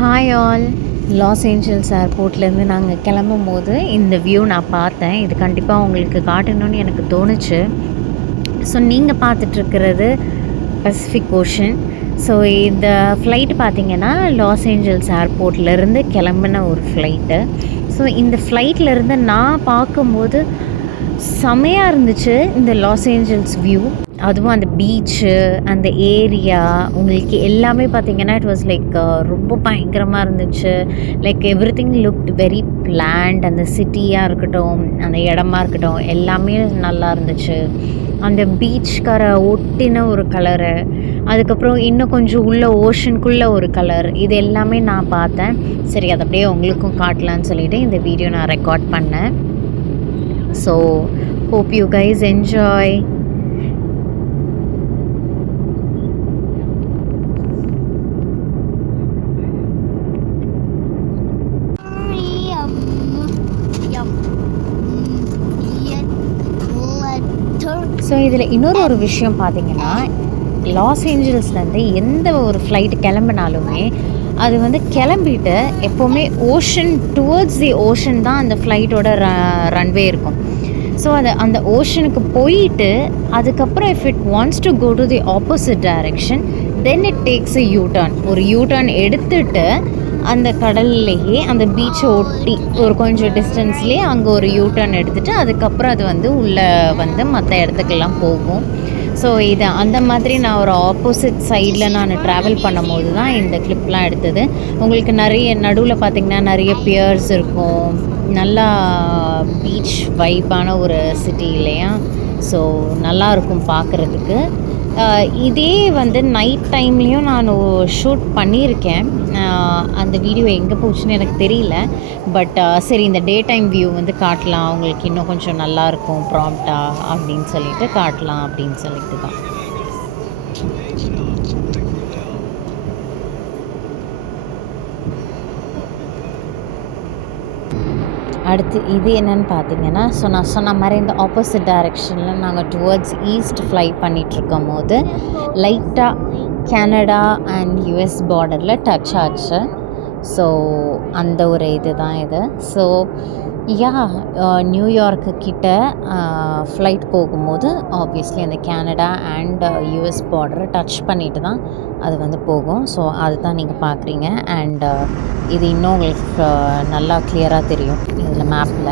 Hi all. Los Angeles ஏர்போர்ட்லேருந்து நாங்கள் கிளம்பும்போது இந்த வியூ நான் பார்த்தேன். இது கண்டிப்பாக உங்களுக்கு காட்டணும்னு எனக்கு தோணுச்சு. ஸோ நீங்கள் பார்த்துட்ருக்கிறது பசிஃபிக் ஓஷன். ஸோ இந்த ஃப்ளைட் பார்த்திங்கன்னா லாஸ் ஏஞ்சல்ஸ் ஏர்போர்ட்லேருந்து கிளம்புன ஒரு ஃப்ளைட்டு. ஸோ இந்த ஃப்ளைட்லேருந்து நான் பார்க்கும்போது செமையாக இருந்துச்சு இந்த லாஸ் ஏஞ்சல்ஸ் வியூ. அதுவும் அந்த பீச்சு, அந்த ஏரியா உங்களுக்கு எல்லாமே பார்த்திங்கன்னா இட் வாஸ் லைக் ரொம்ப பயங்கரமாக இருந்துச்சு. Like everything looked very plant. அந்த சிட்டியாக இருக்கட்டும், அந்த இடமா இருக்கட்டும், எல்லாமே நல்லா இருந்துச்சு. அந்த பீச்கார ஒட்டின ஒரு கலரு, அதுக்கப்புறம் இன்னும் கொஞ்சம் உள்ள ஓஷனுக்குள்ளே ஒரு கலர், இது எல்லாமே நான் பார்த்தேன். சரி, அதை அப்படியே உங்களுக்கும் காட்டலான்னு சொல்லிவிட்டு இந்த வீடியோ நான் ரெக்கார்ட் பண்ணேன். So hope you guys enjoy. So இதில் இன்னொரு ஒரு விஷயம் பார்த்தீங்கன்னா, லாஸ் ஏஞ்சல்ஸ்லேருந்து எந்த ஒரு ஃப்ளைட் கிளம்பினாலுமே அது வந்து கிளம்பிட்டு எப்போவுமே ஓஷன் டுவர்ட்ஸ் தி ஓஷன் தான் அந்த ஃப்ளைட்டோட ரன்வே இருக்கும். ஸோ அந்த ஓஷனுக்கு போயிட்டு அதுக்கப்புறம் if it wants to go to the opposite direction then it takes a U-turn. ஒரு யூ-டர்ன் எடுத்துட்டு அந்த கடல்லையே அந்த பீச்சை ஒட்டி ஒரு கொஞ்சம் டிஸ்டன்ஸ்லேயே அங்கே ஒரு யூ-டர்ன் எடுத்துகிட்டு அதுக்கப்புறம் அது வந்து உள்ளே வந்து மற்ற இடத்துக்கெல்லாம் போகும். ஸோ இது அந்த மாதிரி நான் ஒரு ஆப்போசிட் சைடில் நான் ட்ராவல் பண்ணும்போது தான் இந்த கிளிப்லாம் எடுத்தது. உங்களுக்கு நிறைய நடுவில் பார்த்திங்கன்னா நிறைய பியர்ஸ் இருக்கும். நல்லா பீச் வைப்பான ஒரு சிட்டி இல்லையா? ஸோ நல்லாயிருக்கும் பார்க்குறதுக்கு. இதே வந்து நைட் டைம்லேயும் நான் ஷூட் பண்ணியிருக்கேன். அந்த வீடியோ எங்கே போச்சுன்னு எனக்கு தெரியல. பட் சரி, இந்த டே டைம் வியூ வந்து காட்டலாம், அவங்களுக்கு இன்னும் கொஞ்சம் நல்லாயிருக்கும் ப்ராம்ப்டாக அப்படின்னு சொல்லிட்டு காட்டலாம் அப்படின்னு சொல்லிட்டு தான். அடுத்து இது என்னென்னு பார்த்தீங்கன்னா, ஸோ நான் சொன்ன மாதிரி இந்த ஆப்போசிட் டைரெக்ஷனில் நாங்கள் டுவர்ட்ஸ் ஈஸ்ட் ஃப்ளை பண்ணிகிட்ருக்கும் போது லைட்டாக கனடா அண்ட் யூஎஸ் பார்டரில் டச் ஆச்சு. ஸோ அந்த ஒரு இது தான் இது. ஸோ நியூயார்க்கு கிட்ட ஃப்ளைட் போகும்போது ஆப்வியஸ்லி அந்த கனடா அண்ட் யூஎஸ் பார்டரை டச் பண்ணிட்டு தான் அது வந்து போகும். ஸோ அதுதான் நீங்கள் பார்க்குறீங்க. அண்ட் இது இன்னும் உங்களுக்கு நல்லா கிளியராக தெரியும் இதில் மேப்பில்.